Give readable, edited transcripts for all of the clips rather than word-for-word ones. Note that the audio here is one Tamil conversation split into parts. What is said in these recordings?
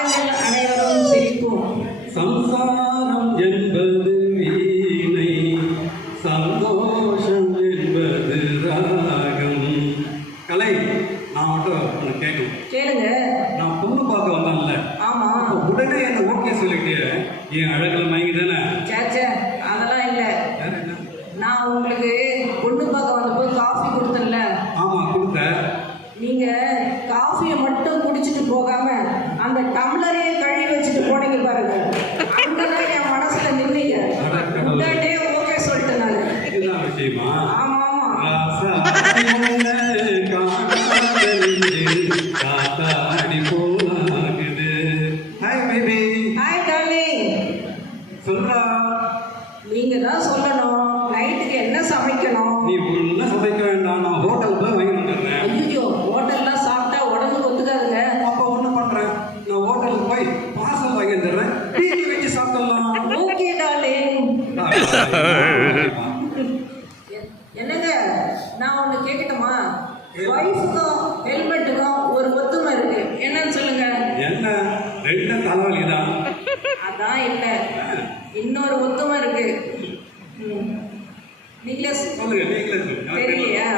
வாருங்கள் அனைவரும் சிரிப்போம். சம்சாரம் என்பது வீணை, சந்தோஷம் என்பது ராகம். கலை, நான் மட்டும் ஒன்று கேட்கணும். கேளுங்க. நான் பொண்ணு பார்க்க வந்தேன்ல, ஆமா, உடனே என்ன ஓகே சொல்லிட்டு என் அழகுல மயங்கி தானே? சேச்சே, அதெல்லாம் இல்லை. நான் உங்களுக்கு பொண்ணு பார்க்க வந்தப்போ காஃபி கொடுத்தேன்ல? ஆமா, கொடுத்த. நீங்க காஃபியை மட்டும் குடிச்சிட்டு போகாம அந்த டம்ளரையே கழுவி வச்சுட்டு போனீங்க பாருங்க, அங்கதான் என் மனசுல நின்னீங்க. உடனே ஓகே சொல்லிட்டேன் நான். இதுதான் விஷயமா? ஆமா ஆமா. நீங்க தான் சொல்லணும் நைட்டுக்கு என்ன சமைக்கணும். நீ ஒண்ணு சமைக்க வேண்டாம், நான் ஹோட்டல் போய் வாங்கி வந்துடுறேன். ஐயோ, ஹோட்டல்லாம் சாப்பிட்டா உடம்புக்கு ஒத்துக்காதுங்க. அப்ப ஒண்ணு பண்றேன், நான் ஹோட்டலுக்கு போய் பார்சல் வாங்கி வந்துடுறேன், டிவி வச்சு சாப்பிடலாம். Okay darling. என்னங்க, நான் ஒண்ணு கேட்கட்டுமா? வைஃபுக்கும் ஹெல்மெட்டுக்கும் ஒரு ஒத்துமை இருக்கு, என்னன்னு சொல்லுங்க. என்ன? ரெண்டு தலைவலி தான். அதான் இல்ல, இன்னொரு ஒத்துமை இருக்கு. நீங்களே சொல்லுங்க. நீங்களே சொல்லுங்க. தெரியலையா?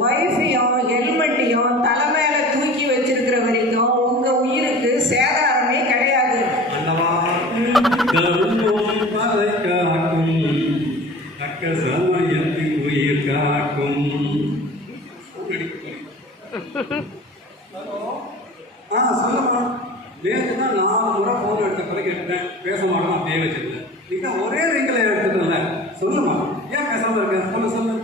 வைஃபையும் ஹெல்மெட்டையும் தலை மேல தூக்கி வச்சிருக்கிற வரைக்கும் உங்க உயிருக்கு சேதாரமே கிடையாது. தக்க சமயத்தில் உயிர் காக்கும். சொல்லுமா. நேற்று தான் 4 முறை ஃபோன் எடுத்த பிறகு எடுத்தேன், பேச மாட்டோம் அப்படியே வச்சிருந்தேன். நீங்க ஒரே ரிங்கில் எடுத்துட்டல, சொல்லுமா. ஏன் பேசாம இருக்க? சொல்லு சொல்லு.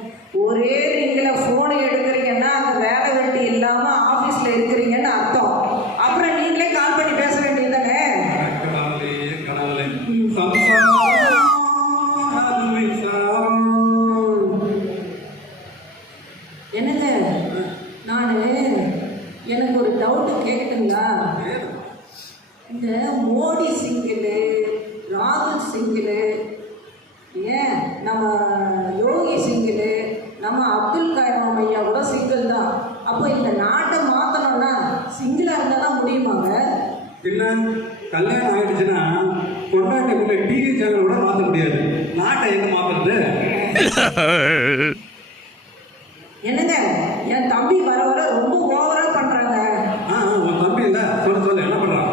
ஒரே ரிங்கில் ஃபோனை எடுக்கிறீங்கன்னா அந்த வேலை வெட்டி இல்லாம ஆபீஸ்ல இருக்கிறீங்கன்னு அர்த்தம். அப்புறம் நீங்களே கால் பண்ணி பேச வேண்டியது தானே? கடவுளே, என்னங்க, எனக்கு ஒரு டவுட் கேட்கட்டுங்களா? இந்த மோடி சிங்கிள், ராகுல் சிங்கிள், ஏன் நம்ம யோகி சிங்கிள், நம்ம அப்துல் கலாம் ஐயா கூட சிங்கிள் தான். அப்போ இந்த நாட்டை மாற்றணும்னா சிங்கிளாக இருந்தால் தான் முடியுமாங்க? இல்லை, கல்யாணம் ஆயிடுச்சுன்னா கொண்டாட்டக்குள்ள டிவி சேனல் கூட மாற்ற முடியாது. நாட்டை எங்க மாற்றுறது? என்னங்க, என் தம்பி வர வர ரொம்ப ஓவரா பண்றாங்க. உன் தம்பி இல்ல, சொல்லு என்ன பண்றான்?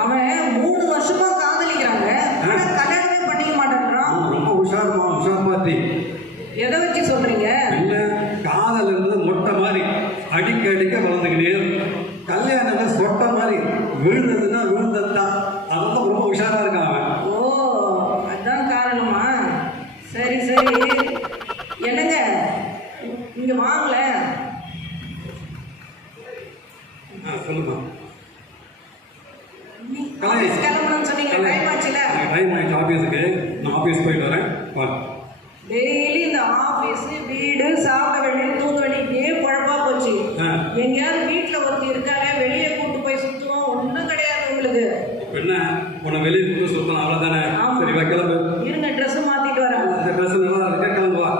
அவன் 3 வருஷமா காதலிக்கிறாங்க, ஆனா கல்யாணமே பண்ணிக்க மாட்டேன்றான். ரொம்ப உஷார் பாத்தி. எதை வச்சு சொல்றீங்க? இல்ல, காதல் இருந்தது மொட்டை மாதிரி அடிக்க வளர்ந்துக்கிட்டே, கல்யாணம் சொட்டை மாதிரி விழுந்ததுன்னா விழுந்ததுதான். அதான் ரொம்ப உஷாரா இருக்கான் அவன். ஓ, அதான் காரணமா? சரி சரி. என்னங்க, இங்க வாங்கல. சொல்லுமா. கிளம்பணும்னு சொன்னீங்க, டைம் ஆச்சுல? டைம் ஆயிடுச்சு ஆஃபீஸுக்கு. நான் ஆஃபீஸ் போயிட்டு வரேன். டெய்லி இந்த ஆஃபீஸ், வீடு, சாப்பிட வேண்டியது, தூங்க வேண்டியதே குழப்பா போச்சு. எங்கேயாவது வீட்டில் ஒருத்தர் இருக்காங்க, வெளியே கூட்டு போய் சுற்றுவோம், ஒன்றும் கிடையாது உங்களுக்கு. என்ன, உன்னை வெளியே கூட்டு சுற்றணும், அவ்வளோதானே? சரி வா, கிளம்பு. இருங்க, ட்ரெஸ் மாற்றிட்டு வரேன். இந்த ட்ரெஸ் நல்லா இருக்கு, கிளம்பு வா.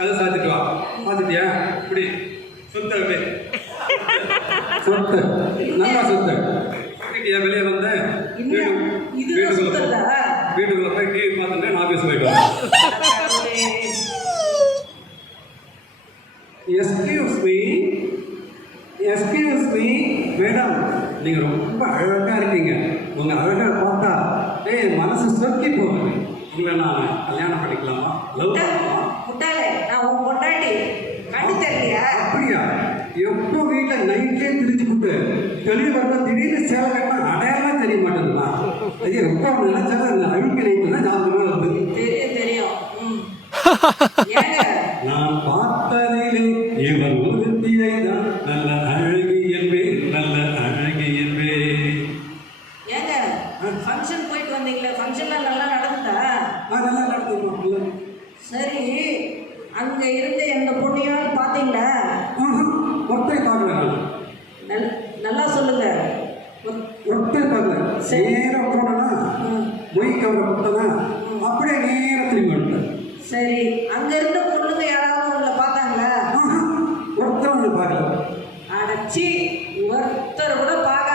அதை சாத்திட்டு வா. பார்த்துட்டியா? இப்படி சுத்த அப்படியே சொத்து, நல்லா சொத்து. வெளியே வந்து வீட்டுக்குள்ள போய் டிவி பார்த்துட்டு நான் ஆஃபீஸ் போயிட்டு வரேன். எஸ்கியூஸ் மீ மேடம், நீங்க ரொம்ப அழகா இருக்கீங்க. உங்க அழகா பார்த்தா மனசு சொக்கி போகுது. உங்களை நான் கல்யாணம் பண்ணிக்கலாமா? லவ் பண்ணலாமா? முட்டாளே, நான் உன் பொண்டாட்டி. கண்டு தெரியலையா? அப்படியா? எப்போ வீட்டில் நைட்லேயே திரிச்சுக்கிட்டு வெளியே வரப்ப திடீர்னு சேலை கட்டினா அடையாளம் தெரிய மாட்டேங்குதுமா. ஐயோ, எப்போ நினைச்சாலும் அந்த அழுக்கு நைட்டு தான் ஞாபகமாக வருது. தெரியும். நான் பார்த்ததிலே இவன் ஒருத்தியை தான் நல்ல அழகி என்பே, நல்ல அழகி என்பே. ஏங்க, ஃபங்க்ஷன் போயிட்டு வந்தீங்களே, ஃபங்க்ஷன்லாம் நல்லா நடந்ததா? நல்லா நடந்துருக்கோம். சரி, அங்க இருந்த எந்த பொண்ணையும் பார்த்தீங்களா? ஒட்டை பார்க்கல. நல்லா சொல்லுங்க. ஒட்டை பார்க்கல. நேரம் போனா மொய் கவரை போட்டனா அப்படியே நேரம் திரும்பி வந்துட்டேன். சரி, அங்க இருந்த பொண்ணுங்க யாராவது உங்களை பார்த்தாங்களா? ஒருத்தர் பார்க்கல. அடைச்சி ஒருத்தர் கூட பார்க்க